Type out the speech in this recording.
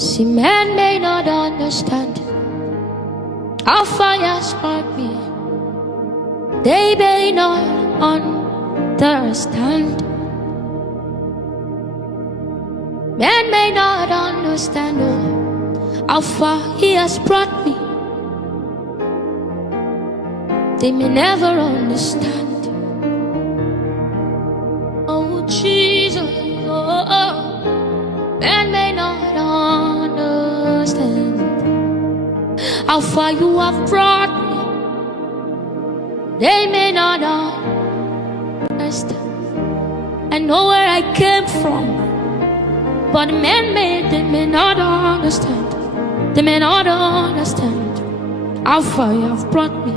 See, men may not understand how far has brought me. They may not understand. Men may not understand how far He has brought me. They may never understand. Oh Jesus, men may not understand how far You have brought me. They may not understand. I know where I came from, but they may not understand. They may not understand how far You have brought me.